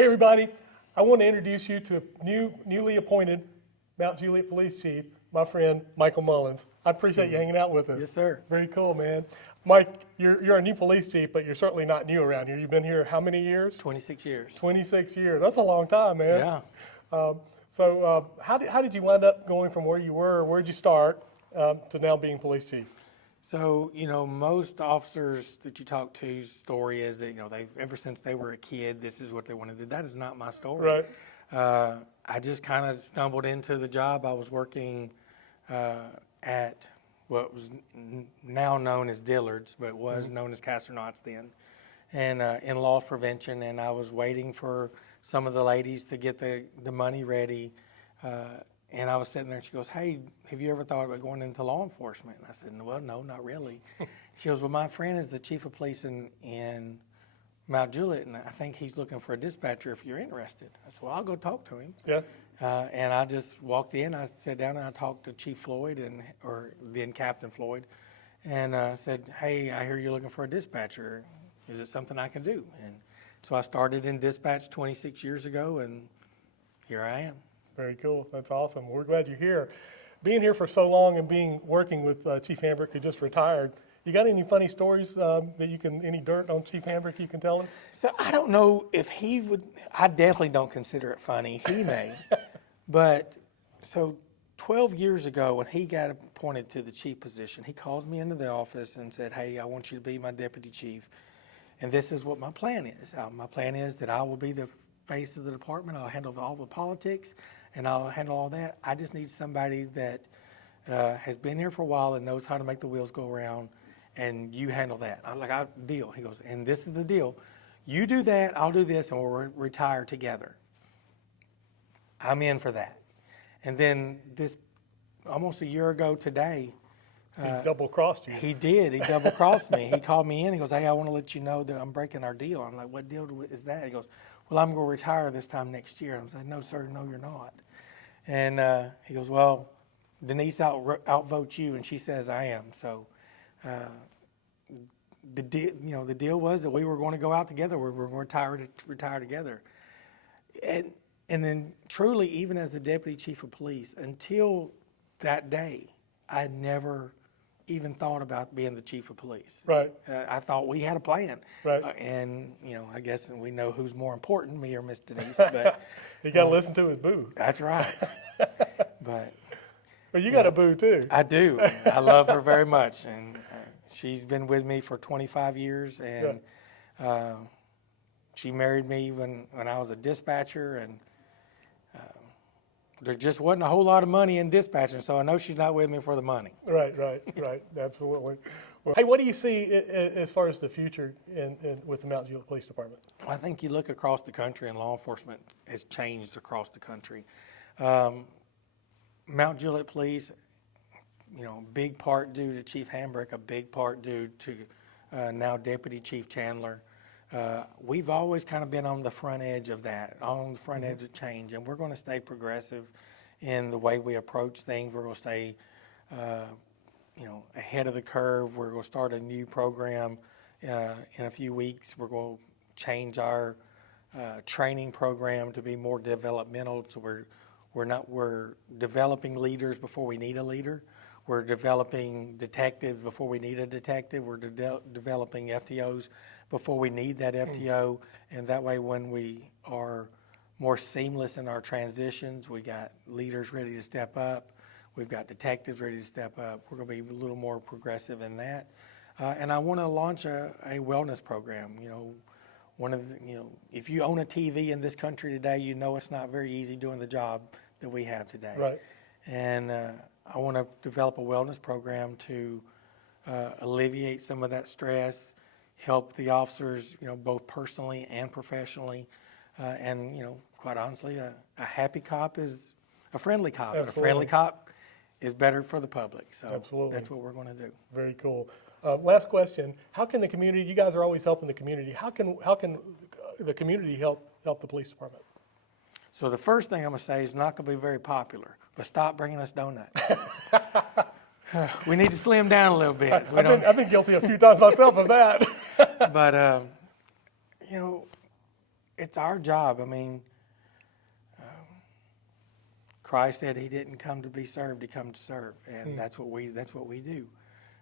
Hey everybody, I want to introduce you to newly appointed Mt Juliet Police Chief, my friend Michael Mullins. I appreciate you hanging out with us. Yes, sir. Very cool, man. Mike, you're a new police chief, but you're certainly not new around here. You've been here how many years? 26 years. 26 years. That's a long time, man. Yeah. How did you wind up going from where you were, where'd you start, to now being police chief? So, most officers that you talk to's story is that, they've ever since they were a kid, this is what they wanted to do. That is not my story. Right. I just kind of stumbled into the job. I was working at what was now known as Dillard's, but was known as Castronauts then, and in loss prevention. And I was waiting for some of the ladies to get the money ready. And I was sitting there and she goes, "Hey, have you ever thought about going into law enforcement?" And I said, "Well, no, not really." She goes, "Well, my friend is the chief of police in Mt Juliet, and I think he's looking for a dispatcher if you're interested." I said, "Well, I'll go talk to him." Yeah. And I just walked in, I sat down and I talked to Chief Floyd or then Captain Floyd, and said, "Hey, I hear you're looking for a dispatcher. Is it something I can do?" And so I started in dispatch 26 years ago, and here I am. Very cool. That's awesome. We're glad you're here. Being here for so long and working with Chief Hambrick, who just retired, you got any funny stories any dirt on Chief Hambrick you can tell us? So I don't know if he would, I definitely don't consider it funny. He may. But so 12 years ago when he got appointed to the chief position, he called me into the office and said, "Hey, I want you to be my deputy chief. And this is what my plan is. My plan is that I will be the face of the department. I'll handle all the politics and I'll handle all that. I just need somebody that has been here for a while and knows how to make the wheels go around, and you handle that." I'm like, "Deal." He goes, "And this is the deal. You do that, I'll do this, and we'll retire together." I'm in for that. And then this, almost a year ago today, He double-crossed you. he did. He double-crossed me. He called me in. He goes, "Hey, I want to let you know that I'm breaking our deal." I'm like, "What deal is that?" He goes, "Well, I'm going to retire this time next year." I was like, "No, sir, no, you're not." And he goes, "Well, Denise outvotes you, and she says I am." So the deal was that we were going to go out together. We were going to retire together. And then truly, even as the deputy chief of police, until that day, I had never even thought about being the chief of police. Right. I thought we had a plan. Right. And, I guess we know who's more important, me or Miss Denise. But You got to listen to his boo. that's right. But Well, you got a boo too. I do. I love her very much. And she's been with me for 25 years. And she married me when I was a dispatcher. And there just wasn't a whole lot of money in dispatching, so I know she's not with me for the money. Right, absolutely. Well, hey, what do you see as far as the future with the Mt Juliet Police Department? I think you look across the country, and law enforcement has changed across the country. Mt Juliet Police, big part due to Chief Hambrick, a big part due to now Deputy Chief Chandler. We've always kind of been on the front edge of that, on the front edge of change, and we're going to stay progressive in the way we approach things. We're going to stay, ahead of the curve. We're going to start a new program in a few weeks. We're going to change our training program to be more developmental. So we're developing leaders before we need a leader. We're developing detectives before we need a detective. We're developing FTOs before we need that FTO, and that way when we are more seamless in our transitions, we got leaders ready to step up, we've got detectives ready to step up. We're going to be a little more progressive in that. And I want to launch a wellness program. If you own a TV in this country today, it's not very easy doing the job that we have today. Right. And I want to develop a wellness program to alleviate some of that stress, help the officers, both personally and professionally. And, quite honestly, a happy cop is a friendly cop. Absolutely. And a friendly cop is better for the public. So Absolutely. That's what we're going to do. Very cool. Last question: how can the community? You guys are always helping the community. How can the community help the police department? So the first thing I'm going to say is not going to be very popular, but stop bringing us donuts. We need to slim down a little bit. I've been guilty a few times myself of that. But it's our job. I mean, Christ said he didn't come to be served; he come to serve, and that's what we do.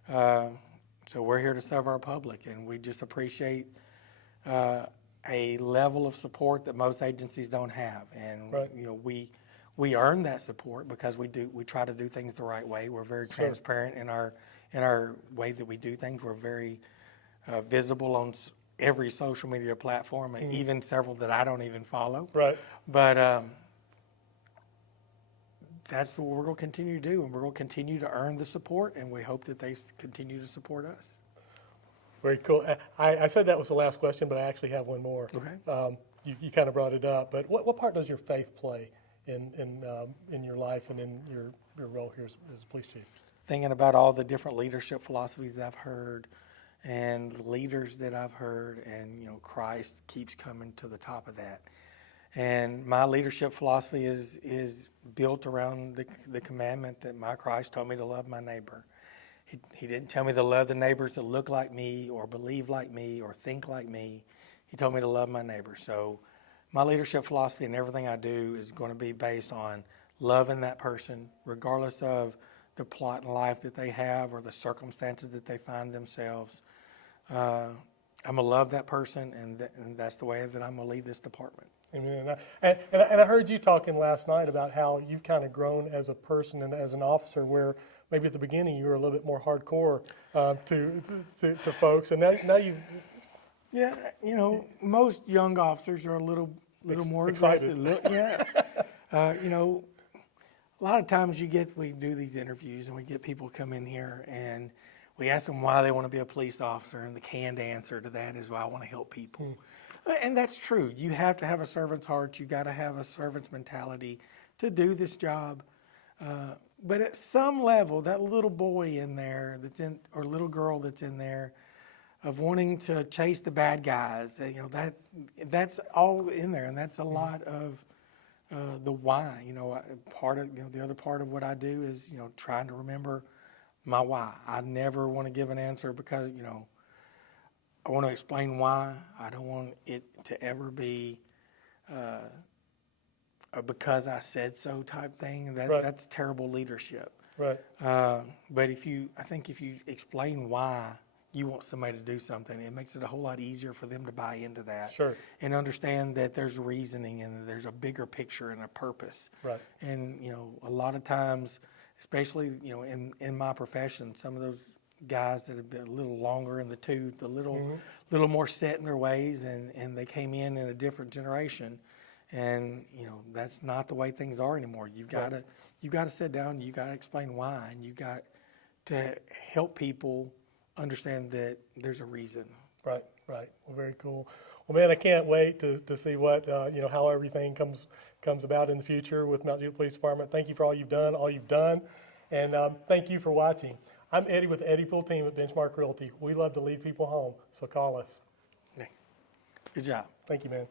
So we're here to serve our public, and we just appreciate a level of support that most agencies don't have. And Right. you know, we earn that support because we try to do things the right way. We're very transparent in our way that we do things. We're very visible on every social media platform, and even several that I don't even follow. Right. But that's what we're going to continue to do, and we're going to continue to earn the support, and we hope that they continue to support us. Very cool. I said that was the last question, but I actually have one more. Okay. You kind of brought it up, but what part does your faith play in your life and in your role here as police chief? Thinking about all the different leadership philosophies that I've heard and leaders that I've heard, and you know, Christ keeps coming to the top of that. And my leadership philosophy is built around the commandment that my Christ told me to love my neighbor. He didn't tell me to love the neighbors that look like me or believe like me or think like me. He told me to love my neighbor. So my leadership philosophy and everything I do is going to be based on loving that person, regardless of the plot in life that they have or the circumstances that they find themselves. I'm going to love that person, and that's the way that I'm going to lead this department. Amen. And I heard you talking last night about how you've kind of grown as a person and as an officer, where maybe at the beginning you were a little bit more hardcore to folks, and now you. Yeah, you know, most young officers are a little more excited. aggressive. Yeah, you know, a lot of times we do these interviews and we get people come in here and we ask them why they want to be a police officer, and the canned answer to that is, well, I want to help people. And that's true. You have to have a servant's heart. You got to have a servant's mentality to do this job. But at some level, that little boy in there or little girl that's in there, of wanting to chase the bad guys, you know, that's all in there, and that's a lot of the why. You know, the other part of what I do is, you know, trying to remember my why. I never want to give an answer because, you know, I want to explain why. I don't want it to ever be a because I said so type thing. That's terrible leadership. Right. But if you explain why you want somebody to do something, it makes it a whole lot easier for them to buy into that. Sure. And understand that there's reasoning and there's a bigger picture and a purpose. Right. And, you know, a lot of times, especially, you know, in my profession, some of those guys that have been a little longer in the tooth, a little more set in their ways, and they came in a different generation. And, you know, that's not the way things are anymore. You've got to sit down, you got to explain why, and you got to help people understand that there's a reason. Right. Well, very cool. Well, man, I can't wait to see what you know, how everything comes about in the future with Mt Juliet Police Department. Thank you for all you've done, and thank you for watching. I'm Eddie with the Eddie Pool team at Benchmark Realty. We love to lead people home, so call us. Good job. Thank you, man.